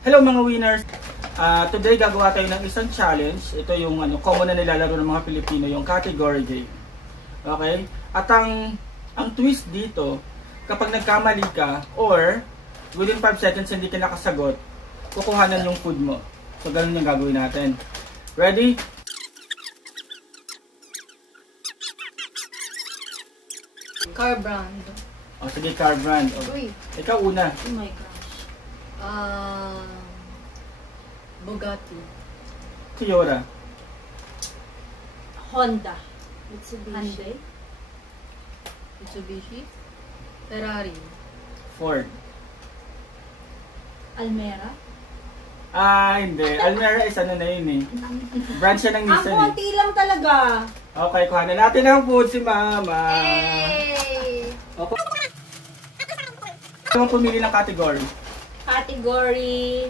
Hello mga winners! Today gagawa tayo ng isang challenge. Ito yung common na nilalaro ng mga Pilipino, yung category game. Okay? At ang twist dito, kapag nagkamali ka or within 5 seconds hindi ka nakasagot, kukuhanan yung food mo. So ganun yung gagawin natin. Ready? Car brand. O sige, car brand. Uy. Ikaw una. Oh my gosh. Bugatti. Toyota. Honda. Hyundai. Mitsubishi. Ferrari. Ford. Almera. Hindi. Almera is na yun eh. Brand siya ng Ang Nissan eh. konti lang talaga. Okay, kuhanan natin ang food si Mama. Hey! Okay. Ito ang pumili ng category. Category,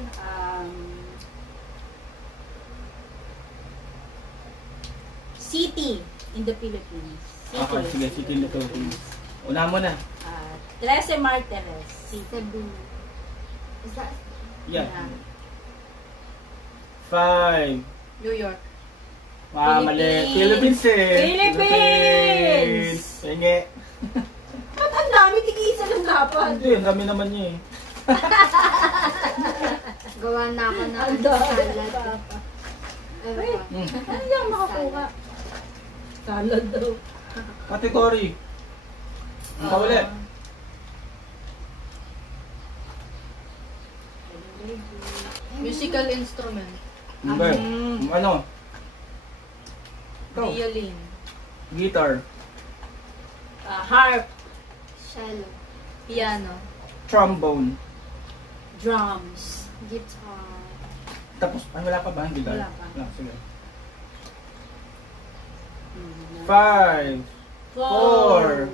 city in the Philippines. City. Okay, sige, city in the Philippines. Una mo na. 13 Martires. Cebu. Is that? Yeah. 5. New York. Mali. Philippines eh. Philippines! Penge. Ba't ang dami? Tig-isa lang dapat. Hindi, ang dami naman niya eh. Gawa na ako ng Ang salad. Ano yung makakuha? Salad daw. Category. Ikaw ulit. Musical instrument. Okay. Ano? Ikaw. Violin. Guitar. Harp. Cello. Piano. Trombone. Drums. Guitar. Tapos, wala pa ba? Hindi Wala pa. Sige. 5, 4,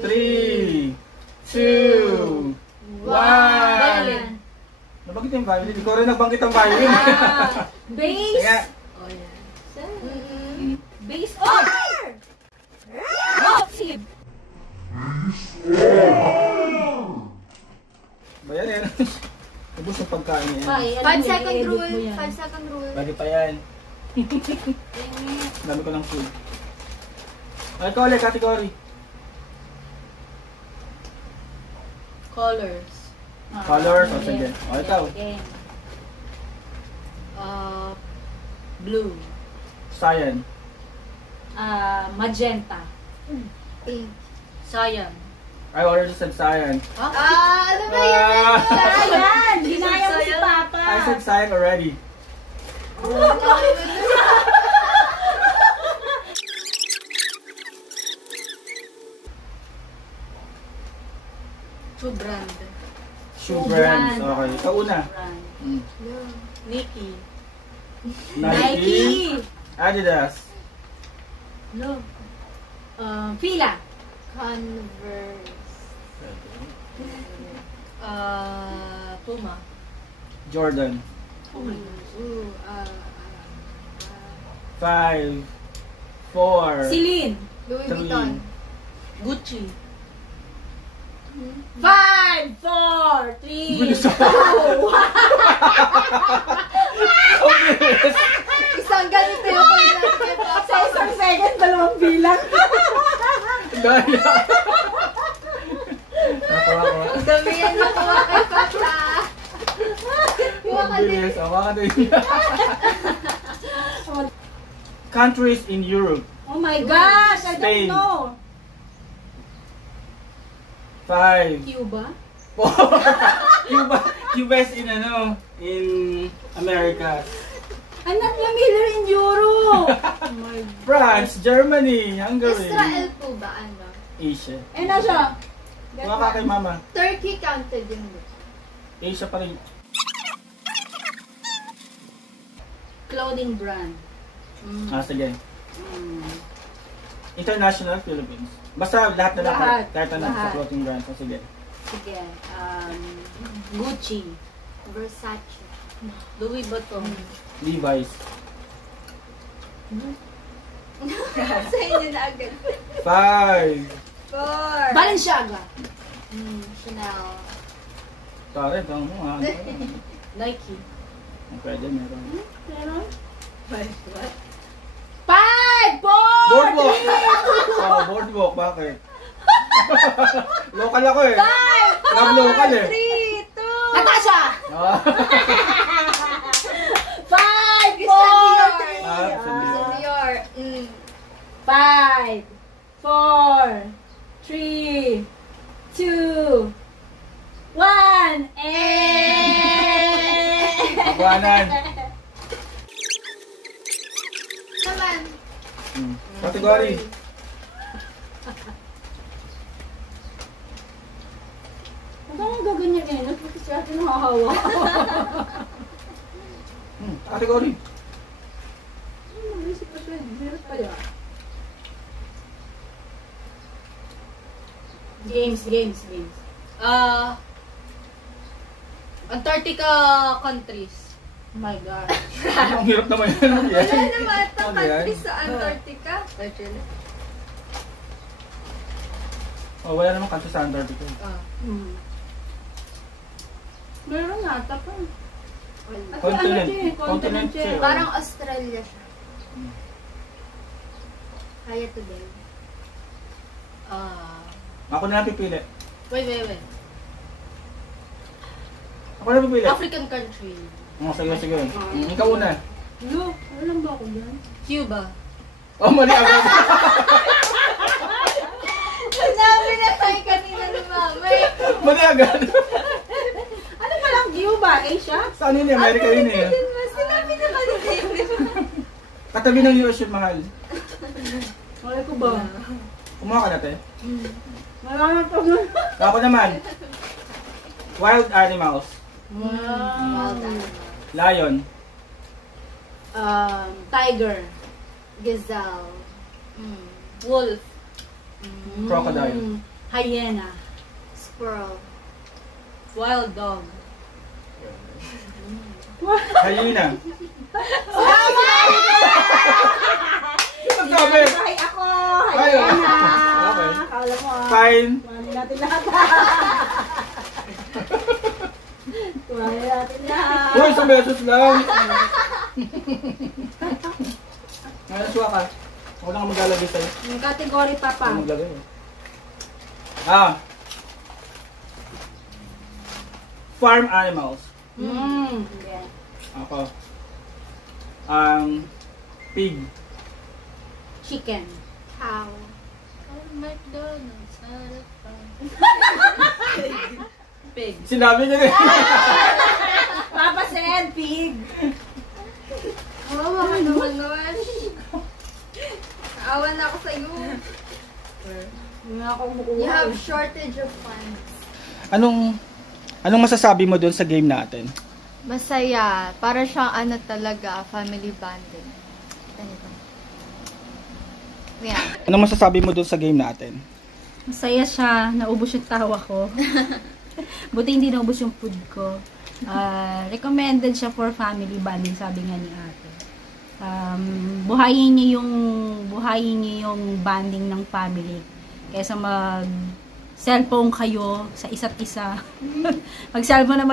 3, 2, 1. Violin. Nabanggit yung violin. Ikaw rin nagbanggit ang violin. Bass. Kaya, Oh, yeah. Bass. Oh! Sib. ba yan yan? Ubus yung pagkain yan. 5-second rule. 5-second rule. Lagi pa yan. Dami ko ng food. Okay, ikaw ulit, category. Colors. Colors, o sige. O, ikaw. Blue. Cyan. Magenta. Pink. Cyan. I already said cyan. Ano ba yan? Ayan! Ginaya mo si Papa. I said cyan already. Shoe brand. Shoe brands. Okay, ikaw una. Nike. Nike. Adidas. No. Fila. Converse. Puma. Jordan. Ooh, 5, 4, Celine. Louis 3. Vuitton. Gucci. 5, 4, 3, Bilis 2, 1. Isang ganito yung Sa isang second, dalawang bilang. Gaya. Nakuha ko. Dami yan nakuha kay Papa. Kuha ka Ang din. bilis. Awa ka din. Countries in Europe. Oh my gosh, I Spain. don't know. 5, Cuba. 4. Cuba is in in America. I'm not familiar in Europe. France, Germany, Hungary. Israel po ba? Ano? Asia. Eh na siya. Kuha ka kay Mama. Turkey counted din ba? Asia pa rin. Clothing brand. Sige. International, Philippines. Basta lahat na Lahat. Lahat na sa Lahat. clothing brand. Sige. Sige. Gucci. Versace. Louis Vuitton. Levi's. Sa inyo na agad. 5. 4. Balenciaga. Chanel. Tara, ito mo ha. Nike. Pwede, meron. Meron? What? 5, 4, Boardwalk! Oh, boardwalk, bakit? Local ako eh. 5, Love local eh. 3, 2. Natasha! Ah. 5, 4, Ah, sabi. Senior. 5, 4, 3, 2, 1, Kabuanan. Naman. Category. Ano ang gaganyan eh? Nagpapis ka natin nakahawa. Category. Naisip pa siya. Meron pa yan. Games. Antarctica countries. Oh my God. Ang hirap naman yan. Wala naman ito Ano yan? countries sa Antarctica. Oh, wala namang country sa Antarctica. Meron nata pa. Continent. Continent Continent siya. siya. Parang Australia siya. Kaya today. Ako na lang pipili. Wait. Ako na pipili. African country. Oh, sige. Ikaw una. Lo, alam ba ako dyan? Cuba. Oh, mali agad. Sinabi na tayo kanina ni Mama. Mali agad. Ano pa lang Cuba? Asia? Sa ano yun eh? America yun eh. Sinabi na kanina yun. Katabi ng US yung mahal. Wala ko ba? Kumuha ka natin. Wala na to. Ako naman. Wild animals. Wild animal. Lion. Tiger. Gazelle. Wolf. Crocodile. Hyena. Squirrel. Wild dog. Hyena. Sino Sabi. bahay ako? Ay, Hyena. okay. Kala mo ah. Fine. Tumanin natin lahat. Tumanin natin lahat. Uy, isang beses lang. Ngayon, suwa ka. Ako lang ang maglalagay sa'yo. Yung category pa pa. Ako maglalagay. Farm animals. Yeah. Ako. Pig. Chicken. Cow. McDonald's. Pig. Sinabi niya eh. Papa said pig. Kawawa ka naman, Nosh. Naawa na ako sa'yo. Hindi ako kumukuha. You have shortage of funds. Anong masasabi mo doon sa game natin? Masaya. Para siyang ano talaga, family bonding. Ganito. Yeah. Anong masasabi mo doon sa game natin? Masaya siya. Naubos yung tawa ko. Buti hindi naubos yung food ko. Recommended siya for family bonding, sabi nga ni ate. Buhayin niyo yung bonding ng family. Kaysa cellphone kayo sa isa't isa. Mag-cellphone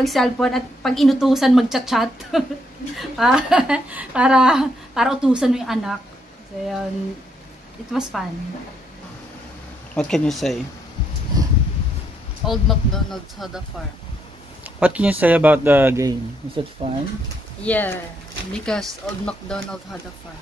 at pag inutusan mag-chat-chat. para utusan mo yung anak. So, yun, it was fun. What can you say? Old MacDonald's had a farm. What can you say about the game? Is it fun? Yeah, because Old MacDonald had a farm.